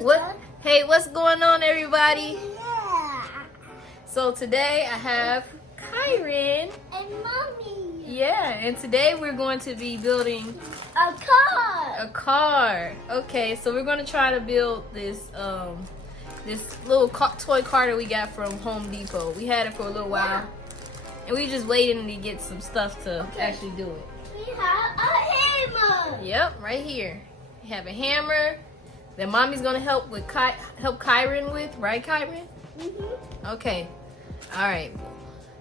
What? Hey, what's going on, everybody? So today I have Kyron and Mommy. Yeah, and today we're going to be building A car. a car. Okay, so we're going to try to build this this little toy car that we got from Home Depot. We had it for a little while, and we just waiting to get some stuff to actually do it. We have a hammer. Yep, right here. We have a hammer that Mommy's gonna help Kyron with, right, Kyron? Mm-hmm. Okay. All right.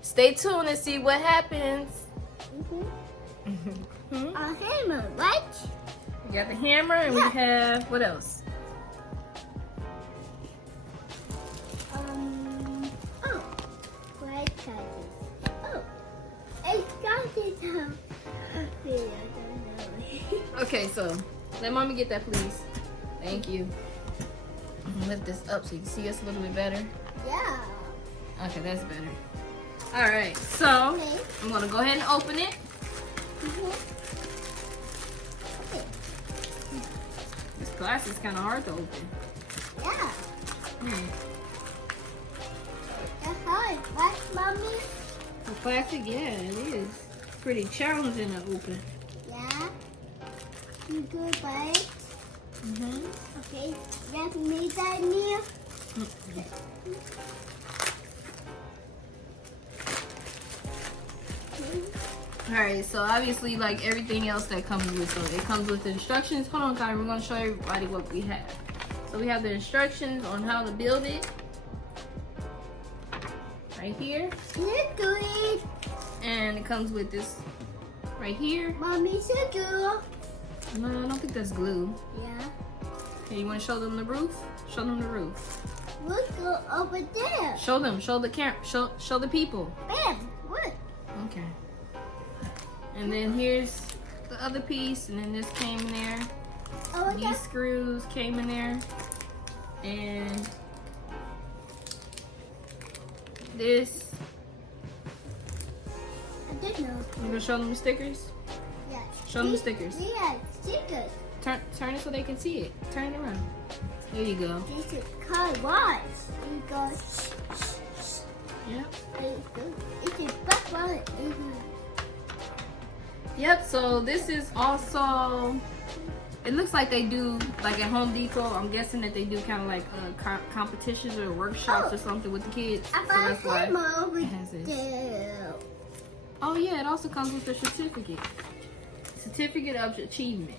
Stay tuned and see what happens. Mm-hmm. A hammer, right? We got the hammer, and we have what else? Oh, where's it? Oh, it's got it. Okay, I don't know. Okay, so let Mommy get that, please. Thank you. Lift this up so you can see us a little bit better. Yeah. Okay, that's better. All right, so I'm gonna go ahead and open it. Okay. This glass is kind of hard to open. Yeah. That's hard, right, Mommy? The plastic, yeah, it is. Pretty challenging to open. Yeah. You good, right? Okay, let's make that near. Alright, so obviously, like everything else that comes with it, comes with the instructions. Hold on, Kyron, we're going to show everybody what we have. So we have the instructions on how to build it. Right here. Let's do it. And it comes with this right here. Mommy said do. No, I don't think that's glue. Yeah. Okay, you want to show them the roof? Show them the roof. Let's go over there. Show them. Show the camera. Show the people. Bam. What? Okay. And then here's the other piece, and then this came in there. Oh, These screws came in there, and this. I didn't know. You gonna show them the stickers? Yeah. Show them the stickers. Yeah, stickers. Turn it so they can see it. Turn it around. There you go. This is car wash. You go. Yep. It's a back one. Yep. So this is also. It looks like they do, like at Home Depot. I'm guessing that they do kind of like competitions or workshops or something with the kids. I So that's why found it has this. there. Oh yeah, it also comes with a certificate. Certificate of achievement.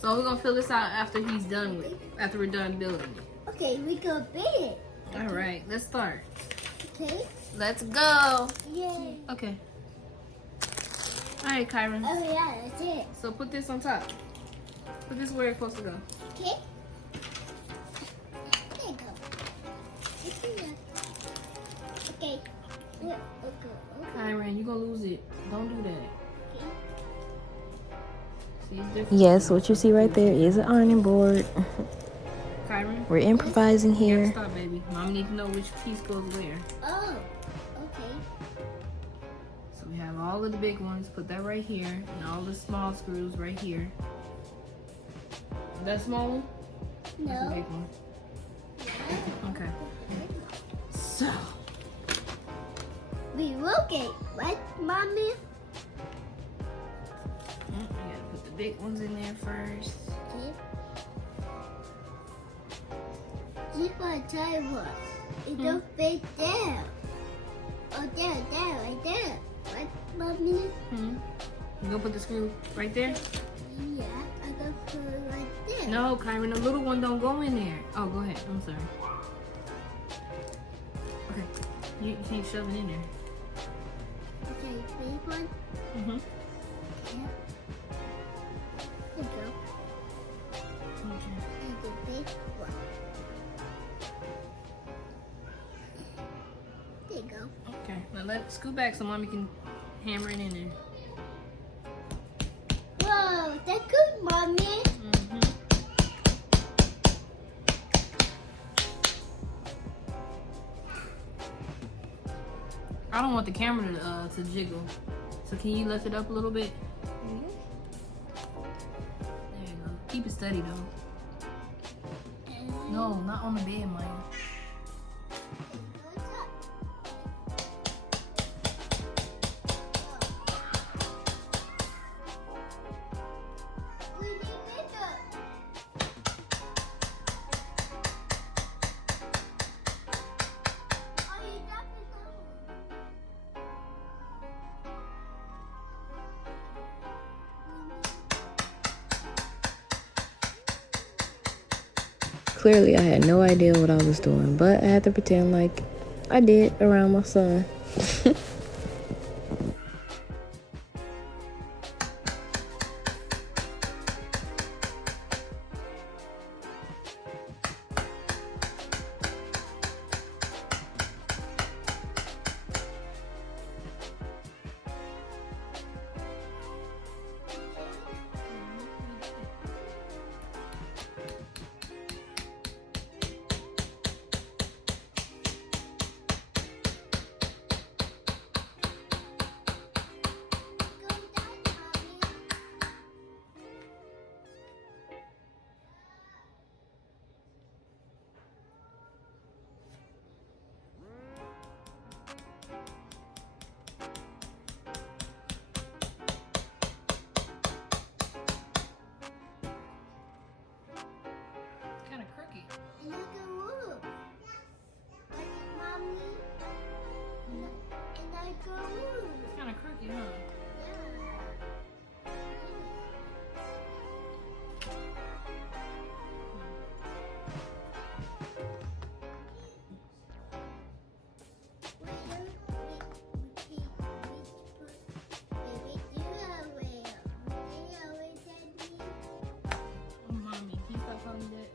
So we're gonna fill this out after he's done with, after we're done building it. Okay, we go big it. All right, let's start. Okay. Let's go. Yay. Okay. All right, Kyron. Oh yeah, that's it. So put this on top. Put this where it's supposed to go. Okay. There you go. Okay. Yeah, okay. Kyron, you're gonna lose it. Don't do that. Okay. See, it's different. Yes, what you see right there is an ironing board. Kyron, We're improvising you here. gotta stop, baby. Mom need to know which piece goes where. Oh, okay. So we have all of the big ones. Put that right here, and all the small screws right here. That small one? That's the No. big one. Yeah. Okay. So. We will get right, Mommy? You gotta put the big ones in there first. Okay. Just want to tell you what. It don't fit there. Oh, there, right there. Right, Mommy? You gonna put the screw right there? Yeah, I gonna put it right there. No, Kyron, the little one don't go in there. Oh, go ahead. I'm sorry. Okay. You can't shove it in there. Okay, big one. Mm-hmm. Yeah. There you go. Okay. And the big one. There you go. Okay. Now let it scoot back so Mommy can hammer it in there. Whoa, that's good, Mommy. Mm-hmm. I don't want the camera to jiggle. So can you lift it up a little bit? There you go. Keep it steady though. No, not on the bed, Maya. Clearly, I had no idea what I was doing, but I had to pretend like I did around my son. Kind of crooked. Kind of crooked, huh? Oh, mommy, can you stop calling me that?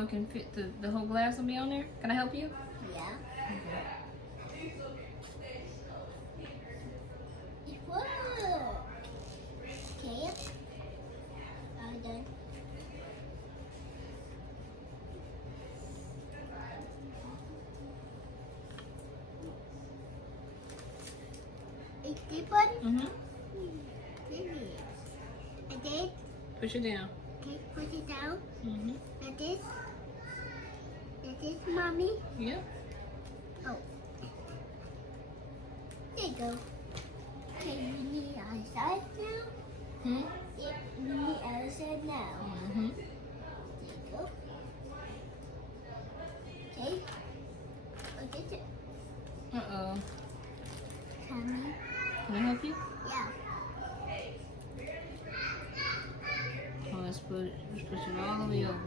so it can fit the whole glass will be on there? Can I help you? Yeah. Okay. It worked. Okay. I'm done. It's different. Mm-hmm. And then, Push it down. okay, put it down. Mm-hmm. Like this. Like this, mommy. Yep. Oh. There you go. Okay, we need outside now. Hmm? Yeah, we need outside now. Mm-hmm. There you go. Okay. Oh, this is Uh-oh. coming. Can I help you? Yeah. Oh, let's push it all the way over.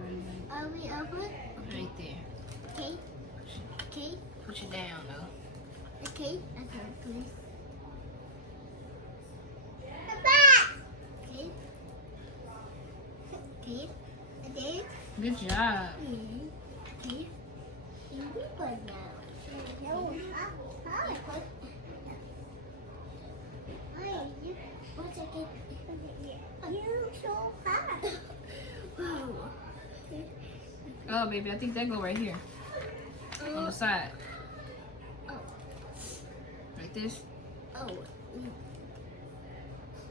Are we open? Right there. Okay. Okay. Push it down, though. Okay. Okay, please. Papa! Okay. Okay. And then, Good job. okay. And we put now. No. Hi. Hi. 1 second. You're so hot. Wow. Oh, baby, I think that go right here. On the side. Oh. Like this. Oh.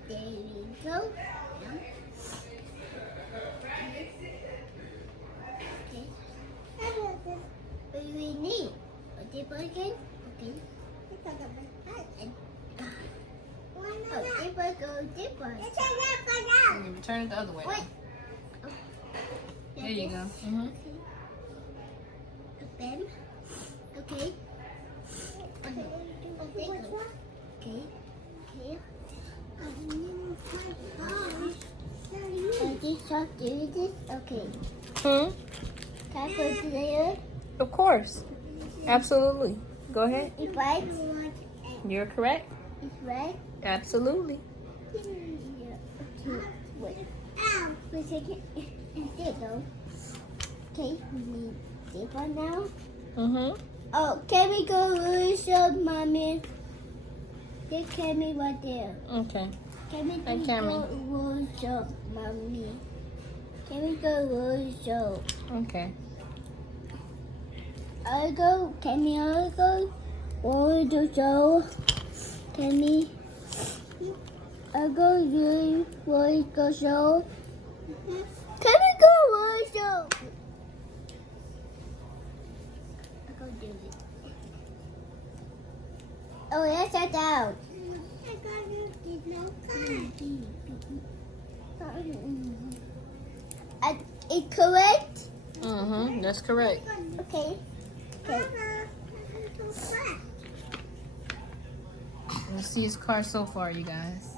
There you go. Okay. What do we need? A dip again? Okay. Oh, dipper go dipper. Turn it the other way. Wait. There you go. Mm-hmm. Then, okay. Okay. Okay. Okay. This shop do this? Okay. Hmm? Can I put it there? Of course. Absolutely. Go ahead. It's right. You're correct. It's right. Absolutely. Okay. Wait. Wait a second. There you go. Okay. We need this one now. Mm-hmm. Oh, can we go shop, mommy? There's Cammy right there. Okay. Can we Hi, go Cammy. workshop, mommy? Can we go workshop? Okay. I'll go. Cammy, I'll go workshop. Cammy, I'll go do workshop. Can we go workshop? I'll go do it. Oh, yes, I down. It's correct? Mm-hmm. That's correct. Okay. Okay. Let's see his car so far, you guys.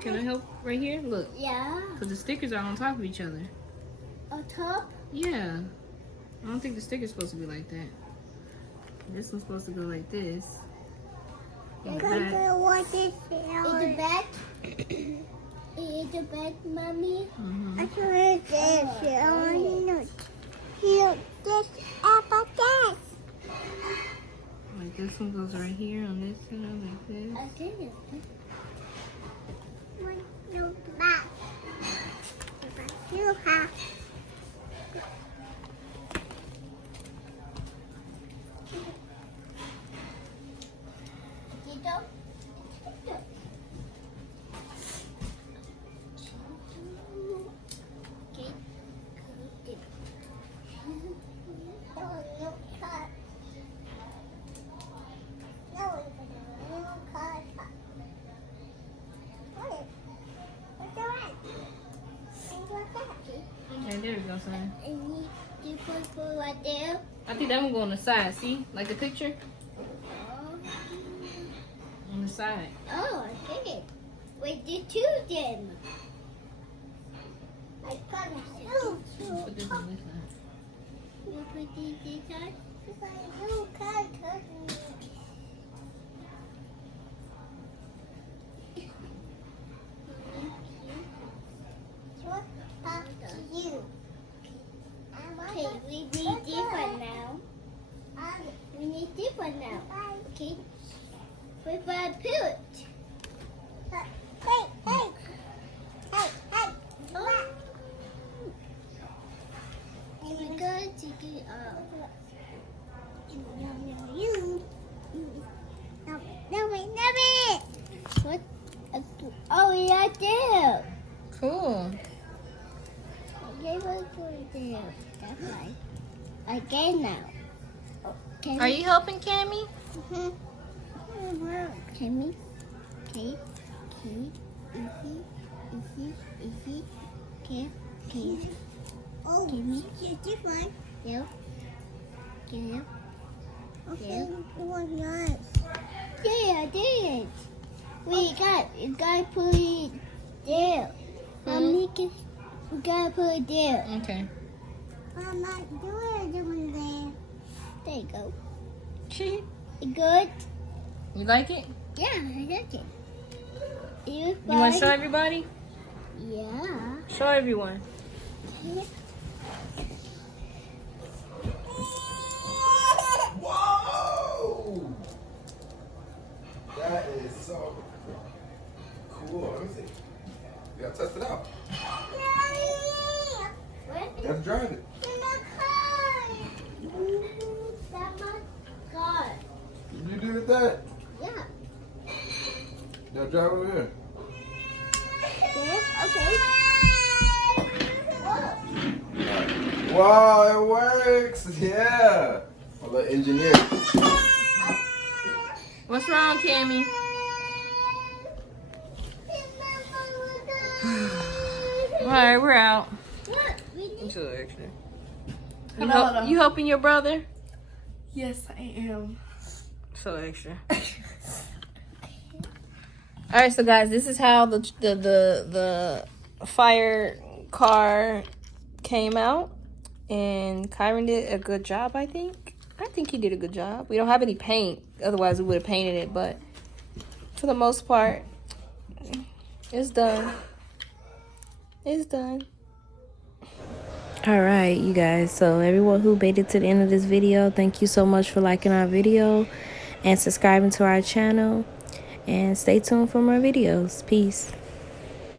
Can I help right here? Look. Yeah. Because the stickers are on top of each other. On top? Yeah. I don't think the sticker's supposed to be like that. This one's supposed to go like this. In the back. In the back? In the back, mommy? Mm-hmm. I can this. Here, this apple this. Like this one goes right here on this side, like this. I did it. No, back. You have. Okay, there we go, son. And you put right there. I think that one go on the side. See? Like the picture? On the side. Oh, I did it. Wait, the two of them. I got it. Put this on this side. You put this side? You can't touch me. Okay, we need this one now. We need this one now. Okay. We're going to put. Hey. And we're going to get No. What? Oh, we are there. Cool. Okay, we're going there. That's right. Again now. Okay. Are you helping Cammy? Cammy. Okay. Easy. Okay. Oh, Cammy. It's different. Yep. Okay, it was nice. Yeah, I did. We gotta put it there. We gotta put it there. Okay. I'm not doing there. There you go. You Good? like it? Yeah, I like it. You want to show everybody? Yeah. Show everyone. Whoa! That is so cool. Let me see. You gotta test it out. You have to drive it. That's my car. You do that? Yeah. You gotta drive over here. Okay. Wow, it works! Yeah! I'm an engineer. What's wrong, Cammy? Alright, we're out. I'm so extra. You helping your brother? Yes, I am. So extra. Alright, so guys, this is how the fire car came out. And Kyron did a good job, I think. I think he did a good job. We don't have any paint. Otherwise, we would have painted it. But for the most part, it's done. It's done. All right, you guys. So everyone who made it to the end of this video, thank you so much for liking our video and subscribing to our channel. And stay tuned for more videos. Peace.